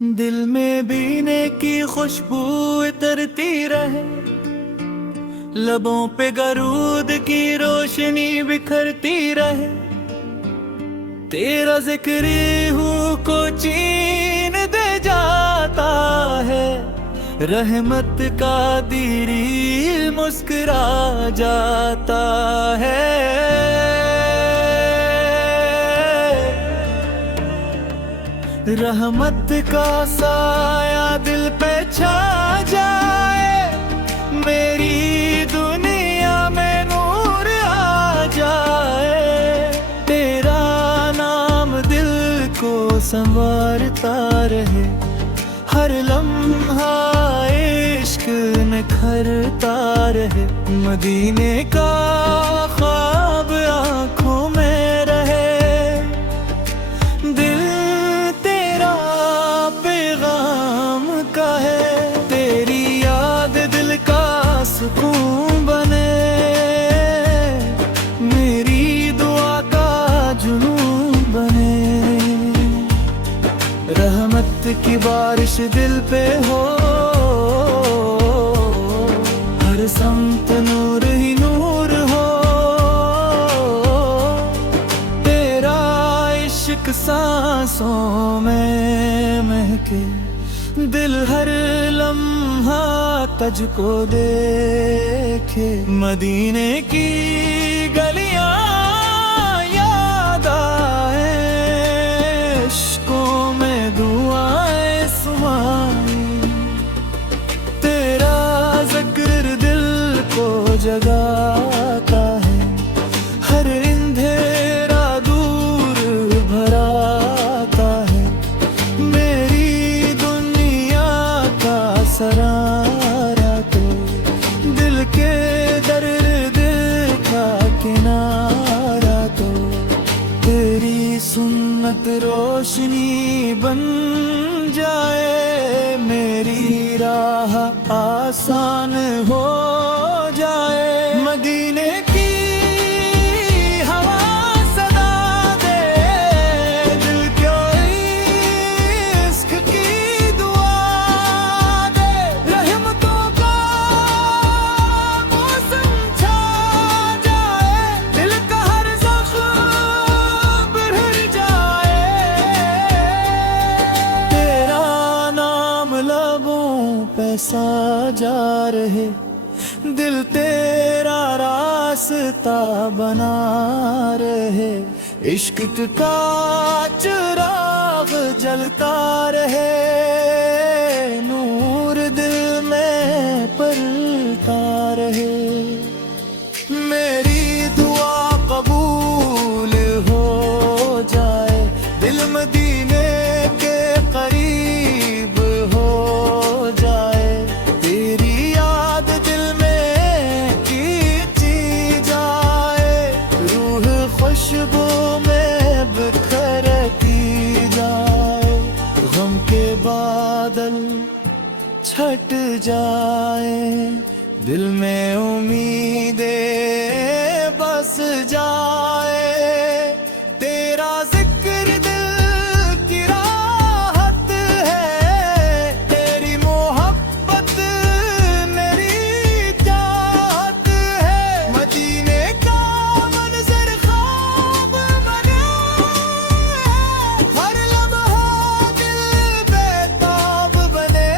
दिल में बीने की खुशबू उतरती रहे, लबों पे गरूद की रोशनी बिखरती रहे। तेरा जिक्र रूह को चीन दे जाता है, रहमत का दीरी मुस्कुरा जाता है। रहमत का साया दिल पे छा जाए, मेरी दुनिया में नूर आ जाए। तेरा नाम दिल को संवारता रहे, हर लम्हा इश्क निखरता रहे। मदीने का ख्वाब आँखों में रहे, दिल तेरा पैगाम का है। तेरी याद दिल का सुकून बने, मेरी दुआ का जुनून बने। रहमत की बारिश दिल पे हो, हर समत नूर ही नूर हो। तेरा इश्क सांसों में महके, दिल हर लम्हा तुझको देखे। मदीने की गलियां याद आए, इश्कों में दुआएं सुहाई। तेरा जिक्र दिल को जगाता है, हर अंधेरा दूर भराता है। मेरी दुनिया का सरारा तो दिल के दर्द का किनारा तो। तेरी सुन्नत रोशनी बन जाए, मेरी राह आसान हो जाए। मदीने की हवा सदा दे, दिल को इश्क की दुआ दे। रहमतों का मौसम छा जाए, दिल का हर ज़ख्म भर जाए। तेरा नाम लबों पे साजा रहे, दिल तेरा रास्ता बना रहे। इश्क का चिराग जलता रहे, नूर दिल में पलता रहे। मेरी दुआ कबूल हो जाए, दिल मदीने के करीब हो जाए। तेरी याद दिल में खींची जाए, रूह खुशबू में बिखरती जाए। गम के बादल छट जाए, दिल में उम्मीदें बस जाए। तेरा जिक्र दिल की राहत है, तेरी मोहब्बत मेरी चाहत है। मदीने का मंजर ख्वाब बने, हर लम्हा दिल बेताब बने।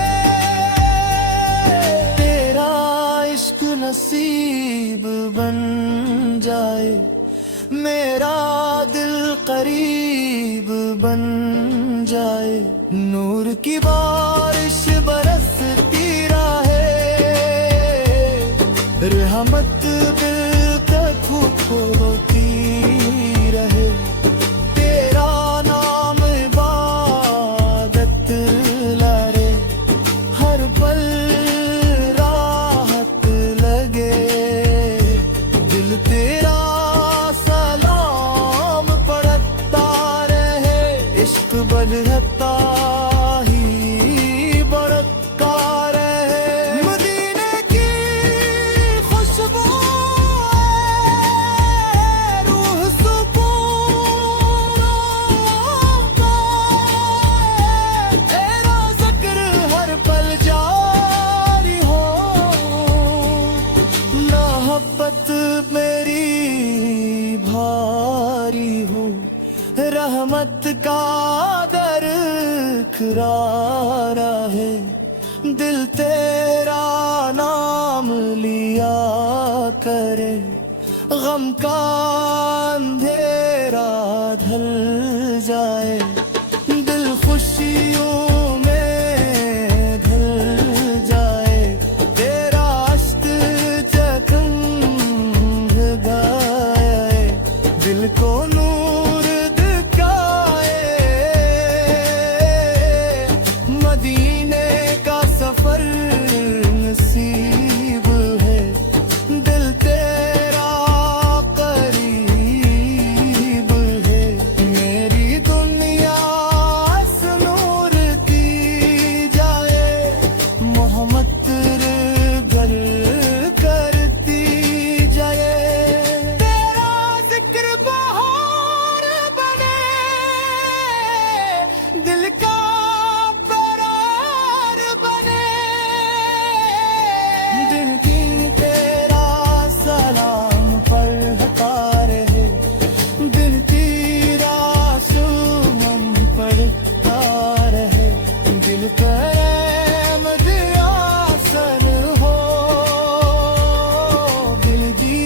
तेरा इश्क नसीब बन जाए, मेरा दिल करीब बन जाए। नूर की बारिश बरसती रहे, रहमत दिल तक होती रहे। तेरा नाम इबादत लारे, हर पल राहत लगे। दिल तेरा सलाम पढ़ता रहे, इश्क बढ़ता ही बढ़ता इकरार है, दिल तेरा नाम लिया करे, गम का अंधेरा ढल जाए, दिल खुशियों में ढल जाए, तेरा अश्क चकंग गाए, दिल को नूर दिखाए, मदीने का सफर नसीब है, दिल तेरा करीब है, मेरी दुनिया इस नूर की जाए, मोहम्मद तेरे घर करती जाए, तेरा जिक्र बहार बने, दिल का करार बने, दिल की तेरा सलाम पढ़ता रहे, दिल की रासुमन पढ़ता रहे, दिल पर मदियासन हो, दिल की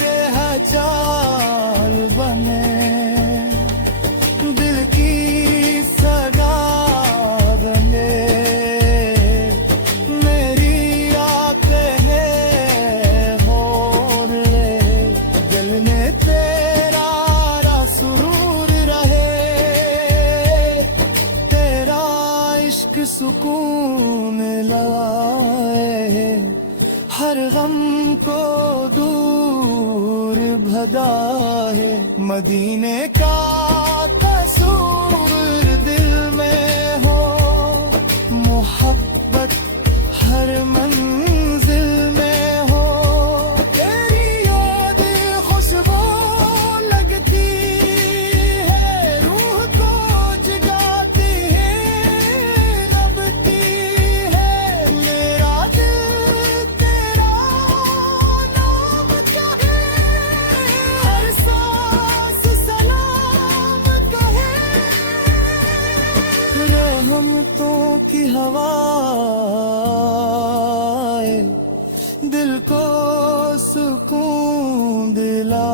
पहचान बने, दिल की सदा बने, मेरी आंखें मोर ले, दिल ने तेरा सुरूर रहे, तेरा इश्क सुकून लाए, हर गम को दूर भगा है, मदीने का तस्वीर दिल में हो, मोहब्बत हर मंजिल में हो, तेरी याद खुशबू लगती है, रूह को जगाती है, रबती है, मेरा दिल तेरा नाम कहे, हर सांस सलाम कहे, रहमतों की हवाएं दिल को सुकून दिला